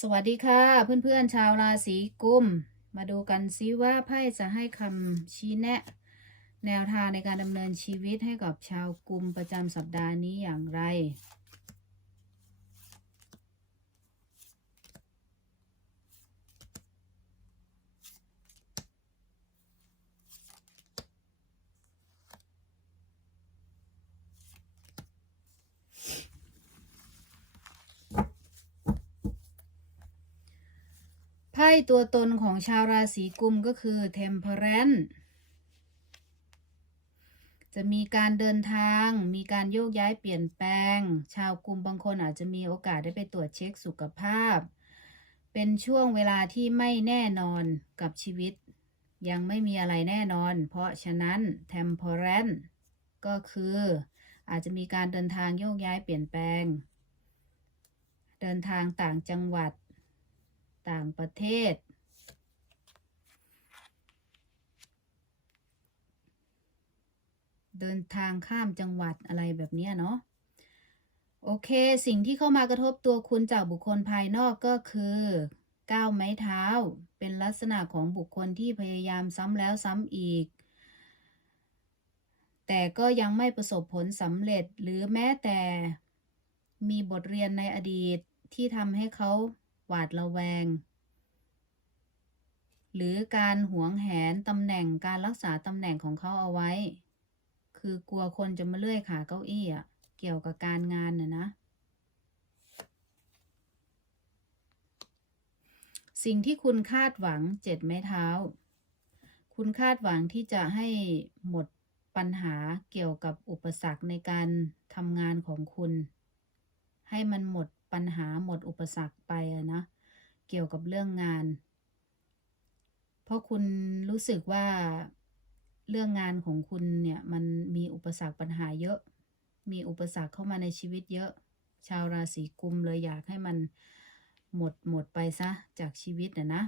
สวัสดีค่ะ เพื่อนๆชาวราศีกุม มาดูกันซิว่าไพ่จะให้คำชี้แนะ แนวทางในการดำเนินชีวิตให้กับชาวกุมประจำสัปดาห์นี้อย่างไร ตัวตนของชาวราศีกุมก็คือ Temperance จะมีการเดินทาง มีการโยกย้ายเปลี่ยนแปลง ชาวกุมบางคนอาจจะมีโอกาสได้ไปตรวจเช็คสุขภาพ เป็นช่วงเวลาที่ไม่แน่นอนกับชีวิต ยังไม่มีอะไรแน่นอน เพราะฉะนั้น Temperance ก็คืออาจจะมีการเดินทางโยกย้ายเปลี่ยนแปลง เดินทางต่างจังหวัด ต่างประเทศ เดินทางข้ามจังหวัดอะไรแบบนี้เนาะโอเค สิ่งที่เข้ามากระทบตัวคุณจากบุคคลภายนอกก็คือก้าวไม้เท้า เป็นลักษณะของบุคคลที่พยายามซ้ำแล้วซ้ำอีก แต่ก็ยังไม่ประสบผลสำเร็จหรือแม้แต่มีบทเรียนในอดีตที่ทำให้เขา หวาดระแวง หรือการหวงแหนตำแหน่งการรักษาตำแหน่งของเขาเอาไว้ คือกลัวคนจะมาเลื่อยขาเก้าอี้อะเกี่ยวกับการงานน่ะนะ สิ่งที่คุณคาดหวังเจ็ดไม้เท้า คุณคาดหวังที่จะให้หมดปัญหาเกี่ยวกับอุปสรรคในการทำงานของคุณ ให้มันหมด ปัญหาหมดอุปสรรคไปอะนะ เกี่ยวกับเรื่องงาน เพราะคุณรู้สึกว่าเรื่องงานของคุณเนี่ยมันมีอุปสรรคปัญหาเยอะ มีอุปสรรคเข้ามาในชีวิตเยอะ ชาวราศีกุมเลยอยากให้มันหมดหมดไปซะจากชีวิตนะนะ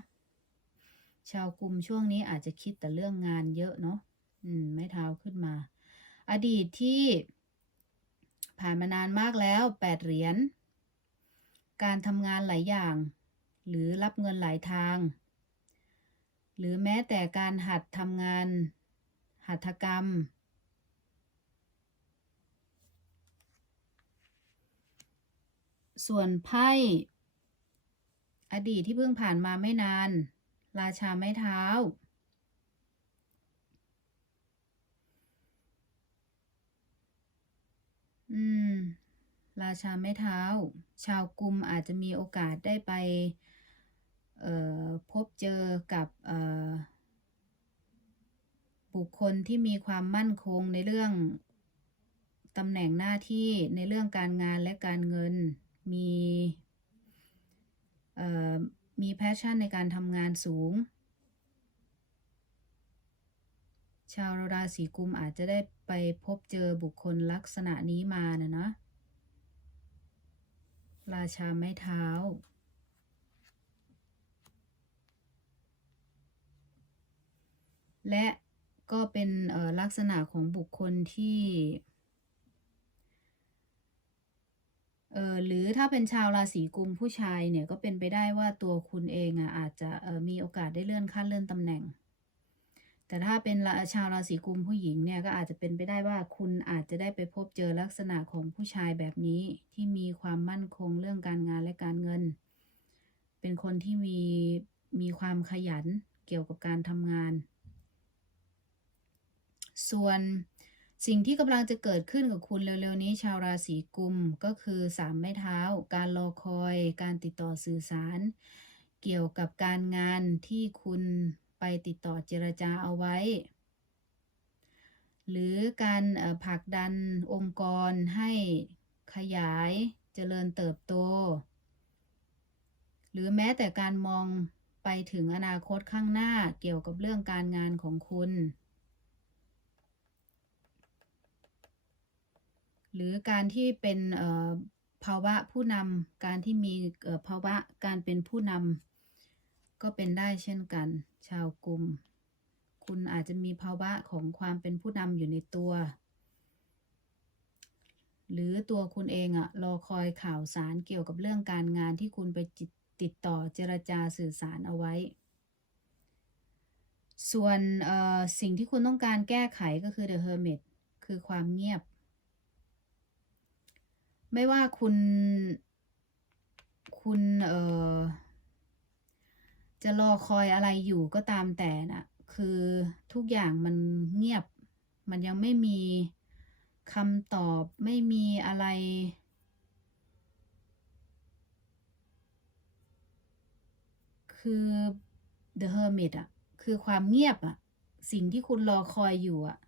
ชาวกุมช่วงนี้อาจจะคิดแต่เรื่องงานเยอะเนาะ อืม ไม่เท้าขึ้นมา อดีตที่ผ่านมานานมากแล้วแปดเหรียญ การทำงานหลายอย่าง หรือรับเงินหลายทาง หรือแม้แต่การหัดทำงาน หัตถกรรม ส่วนไพ่อดีตที่เพิ่งผ่านมาไม่นาน ราชาไม้เท้า อืม ราชาไม้เท้า ชาวกุมอาจจะมีโอกาสได้ไปพบเจอกับบุคคลที่มีความมั่นคงในเรื่องตำแหน่งหน้าที่ในเรื่องการงานและการเงิน มีมีแพชชั่นในการทำงานสูง ชาวราศีกุมอาจจะได้ไปพบเจอบุคคลลักษณะนี้มานะนะ ราชาไม้เท้า และก็เป็นลักษณะของบุคคลที่เออหรือถ้าเป็นชาวราศีกุมผู้ชายเนี่ยก็เป็นไปได้ว่าตัวคุณเองอะอาจจะมีโอกาสได้เลื่อนขั้นเลื่อนตำแหน่ง แต่ถ้าเป็นชาวราศีกุมผู้หญิงเนี่ยก็อาจจะเป็นไปได้ว่าคุณอาจจะได้ไปพบเจอลักษณะของผู้ชายแบบนี้ที่มีความมั่นคงเรื่องการงานและการเงิน เป็นคนที่มีมีความขยันเกี่ยวกับการทำงาน ส่วนสิ่งที่กำลังจะเกิดขึ้นกับคุณเร็วๆนี้ ชาวราศีกุมก็คือสามไม้เท้า การรอคอย การติดต่อสื่อสาร เกี่ยวกับการงานที่คุณ ไปติดต่อเจรจาเอาไว้ หรือการผลักดันองค์กรให้ขยายเจริญเติบโต หรือแม้แต่การมองไปถึงอนาคตข้างหน้าเกี่ยวกับเรื่องการงานของคุณ หรือการที่เป็นภาวะผู้นำการที่มีภาวะการเป็นผู้นำ ก็เป็นได้เช่นกัน ชาวกลุ่ม คุณอาจจะมีภาวะของความเป็นผู้นำอยู่ในตัว หรือตัวคุณเองอะรอคอยข่าวสารเกี่ยวกับเรื่องการงานที่คุณไปติดต่อเจรจาสื่อสารเอาไว้ ส่วนเอ่อสิ่งที่คุณต้องการแก้ไขก็คือ The Hermit คือความเงียบ ไม่ว่าคุณ คุณเอ่อ จะรอคอยอะไรอยู่ก็ตามแต่น่ะคือทุกอย่างมันเงียบ มันยังไม่มีคำตอบไม่มีอะไร คือ The Hermit อะคือความเงียบอะสิ่งที่คุณรอคอยอยู่อะ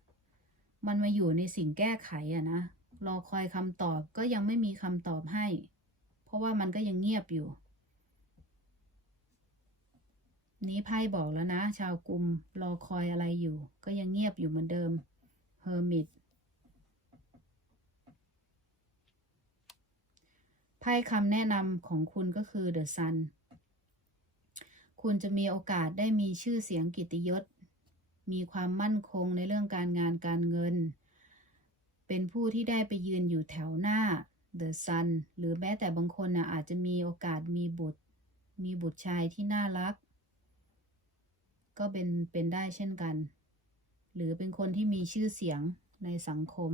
มันมาอยู่ในสิ่งแก้ไขอะนะ รอคอยคำตอบก็ยังไม่มีคำตอบให้ เพราะว่ามันก็ยังเงียบอยู่ นี้ไพ่บอกแล้วนะ ชาวกลุ่มรอคอยอะไรอยู่ ก็ยังเงียบอยู่เหมือนเดิม Hermit ไพ่คำแนะนำของคุณก็คือ The Sun คุณจะมีโอกาสได้มีชื่อเสียงกิตติยศ มีความมั่นคงในเรื่องการงานการเงิน เป็นผู้ที่ได้ไปยืนอยู่แถวหน้า The Sun หรือแม้แต่บางคนนะอาจจะมีโอกาสมีบุตร มีบุตรชายที่น่ารัก ก็เป็นเป็นได้เช่นกัน หรือเป็นคนที่มีชื่อเสียงในสังคม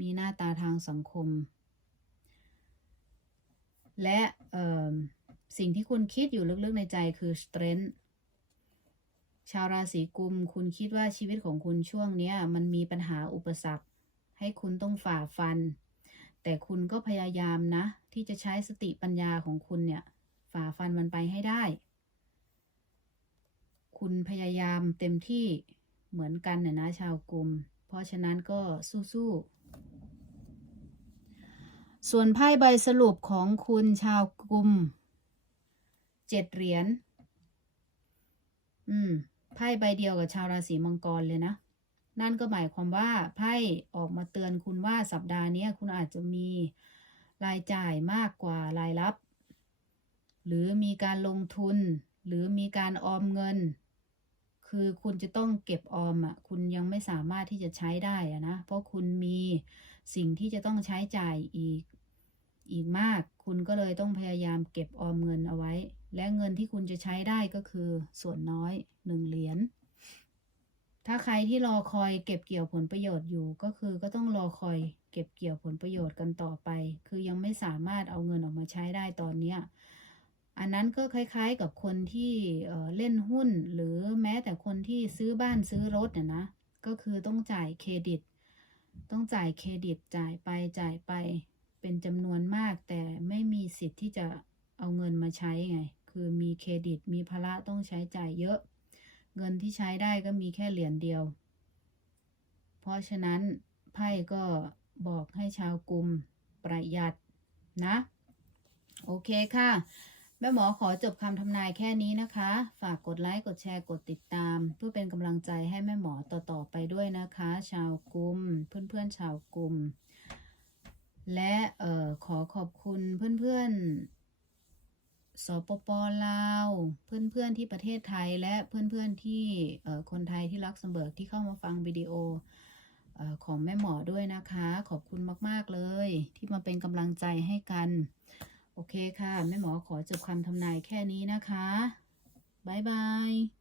มีหน้าตาทางสังคม และสิ่งที่คุณคิดอยู่ลึกๆในใจคือ strength ชาวราศีกุม คุณคิดว่าชีวิตของคุณช่วงนี้มันมีปัญหาอุปสรรค ให้คุณต้องฝ่าฟัน แต่คุณก็พยายามนะ ที่จะใช้สติปัญญาของคุณเนี่ย ฝ่าฟันมันไปให้ได้ คุณพยายามเต็มที่เหมือนกันน่ะนะชาวกลุ่มเพราะฉะนั้นก็สู้ๆ ส่วนไพ่ใบสรุปของคุณชาวกลุ่มเจ็ดเหรียญ อืม ไพ่ใบเดียวกับชาวราศีมังกรเลยนะ นั่นก็หมายความว่าไพ่ออกมาเตือนคุณว่าสัปดาห์นี้คุณอาจจะมีรายจ่ายมากกว่ารายรับ หรือมีการลงทุน หรือมีการออมเงิน คือคุณจะต้องเก็บออมอะคุณยังไม่สามารถที่จะใช้ได้อะนะ เพราะคุณมีสิ่งที่จะต้องใช้จ่ายอีกอีกมาก คุณก็เลยต้องพยายามเก็บออมเงินเอาไว้ และเงินที่คุณจะใช้ได้ก็คือส่วนน้อยหนึ่งเหรียญถ้าใครที่รอคอยเก็บเกี่ยวผลประโยชน์อยู่ก็คือก็ต้องรอคอยเก็บเกี่ยวผลประโยชน์กันต่อไป คือยังไม่สามารถเอาเงินออกมาใช้ได้ตอนเนี้ย อันนั้นก็คล้ายๆกับคนที่เล่นหุ้น หรือแม้แต่คนที่ซื้อบ้านซื้อรถน่ะนะ ก็คือต้องจ่ายเครดิต ต้องจ่ายเครดิตจ่ายไปจ่ายไปเป็นจำนวนมาก แต่ไม่มีสิทธิ์ที่จะเอาเงินมาใช้ไง คือมีเครดิตมีภาระต้องใช้จ่ายเยอะ เงินที่ใช้ได้ก็มีแค่เหรียญเดียว เพราะฉะนั้นไพ่ก็บอกให้ชาวกลุ่มประหยัดนะ โอเคค่ะ ม่หมอขอจบคำทำนายแค่นี้นะคะ ฝากกดไลค์กดแชร์กดติดตาม เพื่อเป็นกำลังใจให้แม่หมอต่อๆไปด้วยนะคะ ชาวกลุ่มเพื่อนๆชาวกลุ่มและเอ่อขอขอบคุณเพื่อนๆสปปลาว เพื่อนๆที่ประเทศไทยและเพื่อนๆที่เอ่อคนไทยที่ลักเซมเบิร์กที่เข้ามาฟังวิดีโอออของแม่หมอด้วยนะคะ ขอบคุณมากๆเลย ที่มาเป็นกำลังใจให้กัน โอเคค่ะแม่หมอขอจบคำทำนายแค่นี้นะคะ บ๊ายบาย